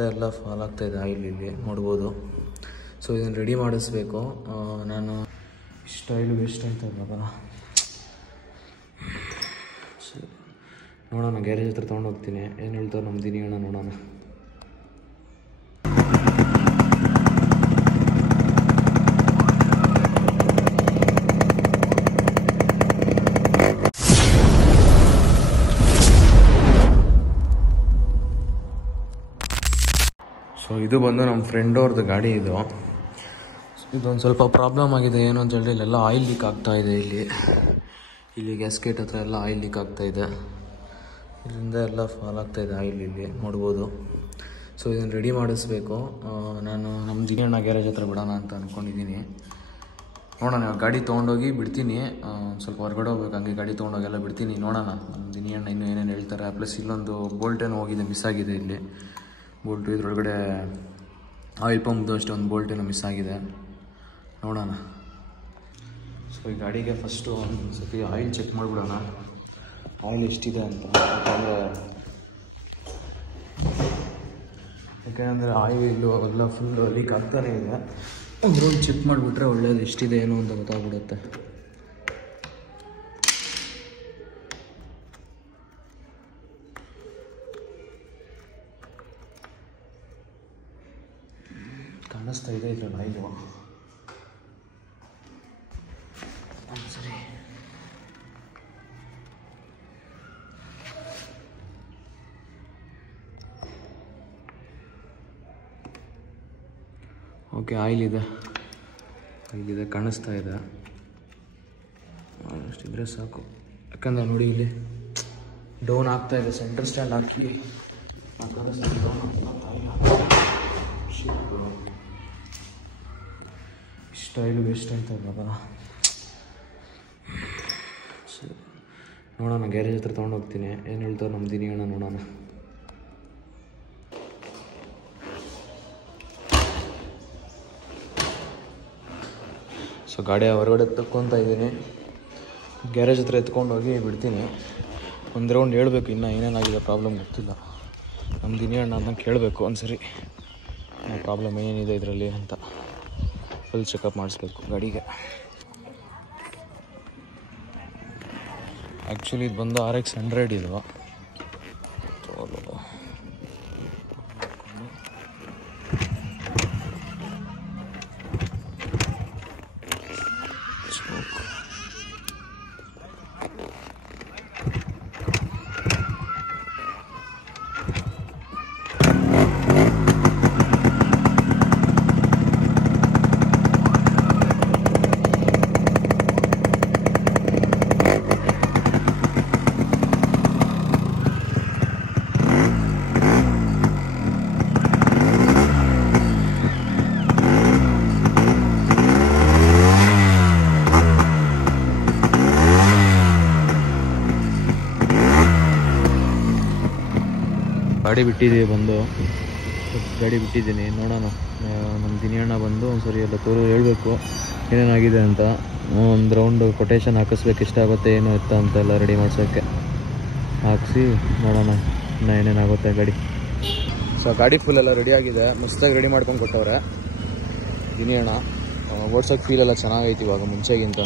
ಇದರಿಂದ ಎಲ್ಲ ಫಾಲ್ ಆಗ್ತಾಯಿದೆ ಆಯಿಲ್ ಇಲ್ಲಿ ನೋಡ್ಬೋದು. ಸೊ ಇದನ್ನು ರೆಡಿ ಮಾಡಿಸ್ಬೇಕು. ನಾನು ಇಷ್ಟು ಆಯಿಲ್ ವೇಸ್ಟ್ ಆಯ್ತು ಇವಾಗ. ಸರಿ ನೋಡೋಣ, ಗ್ಯಾರೇಜ್ ಹತ್ರ ತೊಗೊಂಡೋಗ್ತೀನಿ. ಏನು ಹೇಳ್ತಾರೆ ನಮ್ಮ ದಿನಿ ಅಣ್ಣ ನೋಡೋಣ. ಸೊ ಇದು ಬಂದು ನಮ್ಮ ಫ್ರೆಂಡ್ ಅವ್ರದ್ದು ಗಾಡಿ. ಇದೊಂದು ಸ್ವಲ್ಪ ಪ್ರಾಬ್ಲಮ್ ಆಗಿದೆ. ಏನು ಅಂತ ಹೇಳಿದ್ರೆ ಇಲ್ಲೆಲ್ಲ ಆಯಿಲ್ ಲೀಕ್ ಆಗ್ತಾಯಿದೆ. ಇಲ್ಲಿ ಗ್ಯಾಸ್ಕೆಟ್ ಹತ್ರ ಎಲ್ಲ ಆಯಿಲ್ ಲೀಕ್ ಆಗ್ತಾಯಿದೆ. ಇದರಿಂದ ಎಲ್ಲ ಫಾಲ್ ಆಗ್ತಾಯಿದೆ ಆಯಿಲ್ ಇಲ್ಲಿ ನೋಡ್ಬೋದು. ಸೊ ಇದನ್ನು ರೆಡಿ ಮಾಡಿಸ್ಬೇಕು. ನಾನು ನಮ್ಮ ದಿನಿ ಅಣ್ಣ ಗ್ಯಾರೇಜ್ ಹತ್ರ ಬಿಡೋಣ ಅಂತ ಅಂದ್ಕೊಂಡಿದ್ದೀನಿ. ನೋಡೋಣ, ಗಾಡಿ ತೊಗೊಂಡೋಗಿ ಬಿಡ್ತೀನಿ. ಸ್ವಲ್ಪ ಹೊರಗಡೆ ಹೋಗ್ಬೇಕು, ಹಂಗೆ ಗಾಡಿ ತೊಗೊಂಡೋಗೆಲ್ಲ ಬಿಡ್ತೀನಿ. ನೋಡೋಣ ನಮ್ಮ ದಿನಿ ಅಣ್ಣ ಇನ್ನೂ ಏನೇನು ಹೇಳ್ತಾರೆ. ಪ್ಲಸ್ ಇಲ್ಲೊಂದು ಬೋಲ್ಟ್ ಏನೋ ಹೋಗಿದೆ, ಮಿಸ್ ಆಗಿದೆ ಇಲ್ಲಿ ಬೋಲ್ಟು. ಇದರೊಳಗಡೆ ಆಯಿಲ್ ಪಂಪ್ದು ಅಷ್ಟೇ ಒಂದು ಬೋಲ್ಟೇನೋ ಮಿಸ್ ಆಗಿದೆ. ನೋಡೋಣ. ಸೊ ಈ ಗಾಡಿಗೆ ಫಸ್ಟು ಒಂದು ಸತಿ ಆಯಿಲ್ ಚೆಕ್ ಮಾಡಿಬಿಡೋಣ, ಆಯಿಲ್ ಎಷ್ಟಿದೆ ಅಂತ. ಯಾಕೆಂದರೆ ಆಯಿಲು ಎಲ್ಲ ಫುಲ್ ಲೀಕ್ ಆಗ್ತಾನೇ ಇದೆ. ಒಂದು ಚೆಕ್ ಮಾಡಿಬಿಟ್ರೆ ಒಳ್ಳೇದು, ಎಷ್ಟಿದೆ ಏನು ಅಂತ ಗೊತ್ತಾಗ್ಬಿಡುತ್ತೆ. ಕಾಣಿಸ್ತಾ ಇದೆ ಇದ್ರಲ್ಲಿ ಆಯಿಲು. ಸರಿ, ಓಕೆ, ಆಯಿಲ್ ಇದೆ ಕಾಣಿಸ್ತಾ ಇದೆ. ಅಷ್ಟಿದ್ರೆ ಸಾಕು. ಯಾಕಂದರೆ ನೋಡಿ ಇಲ್ಲಿ ಡೌನ್ ಆಗ್ತಾ ಇದೆ. ಸೆಂಟರ್ ಸ್ಟ್ಯಾಂಡ್ ಹಾಕಿ ಇಷ್ಟು ಆಯಿಲ್ ವೇಸ್ಟ್ ಆಯ್ತು ಇವಾಗ. ಸರಿ ನೋಡೋಣ, ಗ್ಯಾರೇಜ್ ಹತ್ರ ತೊಗೊಂಡೋಗ್ತೀನಿ. ಏನು ಹೇಳ್ತಾರೆ ನಮ್ಮ ದಿನಿ ಅಣ್ಣ ನೋಡೋಣ. ಸೊ ಗಾಡಿ ಹೊರಗಡೆ ತಕ್ಕೊತಾ ಇದ್ದೀನಿ. ಗ್ಯಾರೇಜ್ ಹತ್ರ ಎತ್ಕೊಂಡೋಗಿ ಬಿಡ್ತೀನಿ. ಒಂದು ರೌಂಡ್ ಹೇಳ್ಬೇಕು, ಇನ್ನೂ ಏನೇನಾಗಿದೆ ಪ್ರಾಬ್ಲಮ್ ಗೊತ್ತಿಲ್ಲ. ನಮ್ಮ ದಿನಿ ಅಣ್ಣ ಅದನ್ನ ಕೇಳಬೇಕು ಒಂದ್ಸರಿ, ಪ್ರಾಬ್ಲಮ್ ಏನೇನಿದೆ ಇದರಲ್ಲಿ ಅಂತ. ಫುಲ್ ಚೆಕಪ್ ಮಾಡಿಸ್ಬೇಕು ಗಾಡಿಗೆ. ಆ್ಯಕ್ಚುಲಿ ಇದು ಬಂದು RX 100 ಇದು. ಗಾಡಿ ಬಿಟ್ಟಿದ್ದೀವಿ, ಗಾಡಿ ಬಿಟ್ಟಿದ್ದೀನಿ. ನೋಡೋಣ, ನಮ್ಮ ದಿನಿ ಅಣ್ಣ ಬಂದು ಒಂದ್ಸರಿ ಎಲ್ಲ ಹೇಳಬೇಕು ಏನೇನಾಗಿದೆ ಅಂತ. ಒಂದು ರೌಂಡ್ ಕೊಟೇಶನ್ ಹಾಕಿಸ್ಬೇಕು, ಎಷ್ಟಾಗುತ್ತೆ ಏನು ಎತ್ತ ಅಂತೆಲ್ಲ ರೆಡಿ ಮಾಡ್ಸೋಕ್ಕೆ ಹಾಕಿಸಿ ನೋಡೋಣ ಇನ್ನು ಏನೇನಾಗುತ್ತೆ ಗಾಡಿ. ಸೊ ಗಾಡಿ ಫುಲ್ಲೆಲ್ಲ ರೆಡಿಯಾಗಿದೆ, ಮಸ್ತಾಗಿ ರೆಡಿ ಮಾಡ್ಕೊಂಡು ಕೊಟ್ಟವ್ರೆ ದಿನಿ ಅಣ್ಣ. ಓಡ್ಸೋಕ್ಕೆ ಫೀಲೆಲ್ಲ ಚೆನ್ನಾಗೈತಿ ಇವಾಗ ಮುಂಚೆಗಿಂತ.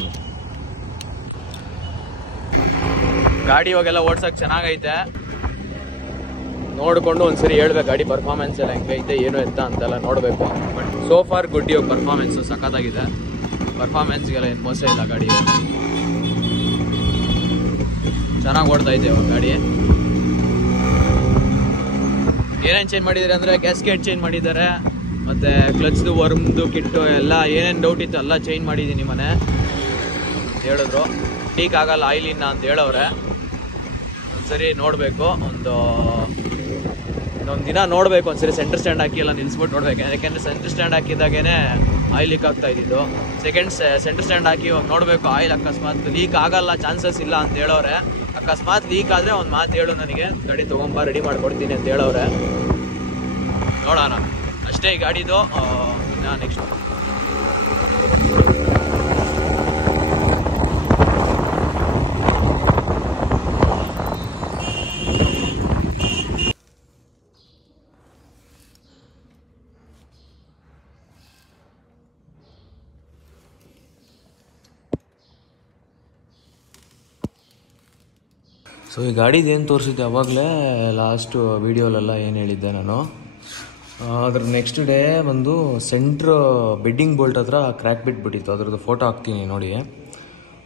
ಗಾಡಿ ಇವಾಗೆಲ್ಲ ಓಡ್ಸೋಕ್ಕೆ ಚೆನ್ನಾಗೈತೆ. ನೋಡಿಕೊಂಡು ಒಂದ್ಸರಿ ಹೇಳ್ಬೇಕು ಗಾಡಿ ಪರ್ಫಾರ್ಮೆನ್ಸ್ ಎಲ್ಲ ಹೆಂಗೈತೆ ಏನು ಎತ್ತ ಅಂತೆಲ್ಲ ನೋಡಬೇಕು. But so for good. ಇವಾಗ ಪರ್ಫಾರ್ಮೆನ್ಸು ಸಖತ್ತಾಗಿದೆ. ಪರ್ಫಾರ್ಮೆನ್ಸ್ಗೆಲ್ಲ ಏನು ಮೋಸ ಇಲ್ಲ. ಗಾಡಿ ಚೆನ್ನಾಗಿ ಓಡ್ತಾ ಇದೆ ಇವಾಗ ಗಾಡಿ. ಏನೇನು ಚೇಂಜ್ ಮಾಡಿದ್ದಾರೆ ಅಂದರೆ ಗ್ಯಾಸ್ಕೆಟ್ ಚೇಂಜ್ ಮಾಡಿದ್ದಾರೆ, ಮತ್ತು ಕ್ಲಚ್ದು ವರ್ಮ್ದು ಕಿಟ್ಟು ಎಲ್ಲ ಏನೇನು ಡೌಟ್ ಇತ್ತು ಎಲ್ಲ ಚೇಂಜ್ ಮಾಡಿದ್ದೀನಿ ಮನೆ ಹೇಳಿದ್ರು. ಲೀಕ್ ಆಗಲ್ಲ ಆಯಿಲ್ ಇನ್ನ ಅಂತ ಹೇಳವ್ರೆ. ಒಂದ್ಸರಿ ನೋಡಬೇಕು, ಇನ್ನೊಂದು ದಿನ ನೋಡಬೇಕು. ಒಂದ್ಸರಿ ಸೆಂಟರ್ ಸ್ಟ್ಯಾಂಡ್ ಹಾಕಿ ಎಲ್ಲ ನಿಲ್ಸ್ಬಿಟ್ಟು ನೋಡ್ಬೇಕು. ಯಾಕೆಂದರೆ ಸೆಂಟರ್ ಸ್ಟ್ಯಾಂಡ್ ಹಾಕಿದಾಗೇ ಆಯಿಲ್ ಲೀಕ್ ಆಗ್ತಾ ಇದ್ದಿದ್ದು. ಸೆಂಟರ್ ಸ್ಟ್ಯಾಂಡ್ ಹಾಕಿ ಇವಾಗ ನೋಡಬೇಕು. ಆಯಿಲ್ ಅಕಸ್ಮಾತ್ ಲೀಕ್ ಆಗಲ್ಲ, ಚಾನ್ಸಸ್ ಇಲ್ಲ ಅಂತ ಹೇಳೋರೆ. ಅಕಸ್ಮಾತ್ ಲೀಕ್ ಆದರೆ ಒಂದು ಮಾತು ಹೇಳು ನನಗೆ, ಗಾಡಿ ತೊಗೊಂಬ ರೆಡಿ ಮಾಡ್ಕೊಡ್ತೀನಿ ಅಂತ ಹೇಳೋರೆ. ನೋಡೋಣ ಅಷ್ಟೇ ಈ ಗಾಡಿದು. ನೆಕ್ಸ್ಟ್ ಸೊ ಈ ಗಾಡಿದು ಏನು ತೋರಿಸಿದ್ದೆ ಅವಾಗಲೇ ಲಾಸ್ಟು ವೀಡಿಯೋಲೆಲ್ಲ ಏನು ಹೇಳಿದ್ದೆ ನಾನು, ಅದ್ರ ನೆಕ್ಸ್ಟ್ ಡೇ ಬಂದು ಸೆಂಟ್ರ್ ಬೆಡ್ಡಿಂಗ್ ಬೋಲ್ಟ್ ಹತ್ರ ಕ್ರ್ಯಾಕ್ ಬಿಟ್ಬಿಟ್ಟಿತ್ತು. ಅದ್ರದ್ದು ಫೋಟೋ ಹಾಕ್ತೀನಿ ನೋಡಿ.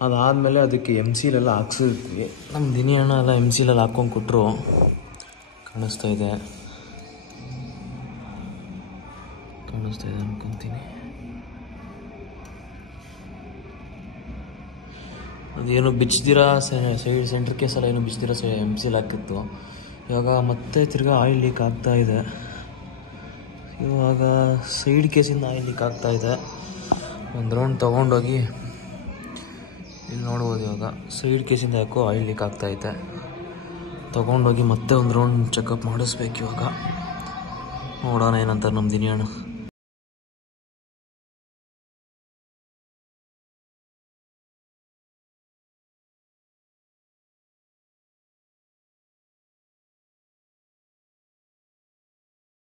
ಅದಾದಮೇಲೆ ಅದಕ್ಕೆ MCಲೆಲ್ಲ ಹಾಕ್ಸಿದ್ವಿ. ನಮ್ಮ ದಿನಿ ಅಣ್ಣ ಎಲ್ಲ MCಲೆಲ್ಲ ಹಾಕ್ಕೊಂಡು ಕೊಟ್ಟರು. ಕಾಣಿಸ್ತಾ ಇದೆ ಅನ್ಕೊತೀನಿ. ಅದೇನು ಬಿಚ್ಚಿದಿರ ಸೈಡ್ ಸೆಂಟ್ರ್ ಕೇಸೆಲ್ಲ ಏನು ಬಿಚ್ಚಿದಿರ MCಲ್ ಹಾಕಿತ್ತು. ಇವಾಗ ಮತ್ತೆ ತಿರ್ಗಾ ಆಯಿಲ್ ಲೀಕ್ ಆಗ್ತಾ ಇದೆ. ಇವಾಗ ಸೈಡ್ ಕೇಸಿಂದ ಆಯಿಲ್ ಲೀಕ್ ಆಗ್ತಾ ಇದೆ. ಒಂದು ರೌಂಡ್ ತೊಗೊಂಡೋಗಿ ಇಲ್ಲಿ ನೋಡ್ಬೋದು. ಇವಾಗ ಸೈಡ್ ಕೇಸಿಂದ ಯಾಕೋ ಆಯಿಲ್ ಲೀಕ್ ಆಗ್ತಾಯಿದೆ. ತೊಗೊಂಡೋಗಿ ಮತ್ತೆ ಒಂದು ರೌಂಡ್ ಚೆಕಪ್ ಮಾಡಿಸ್ಬೇಕು. ಇವಾಗ ನೋಡೋಣ ಏನಂತಾರೆ ನಮ್ಮ ದಿನಿ ಅಣ್ಣ.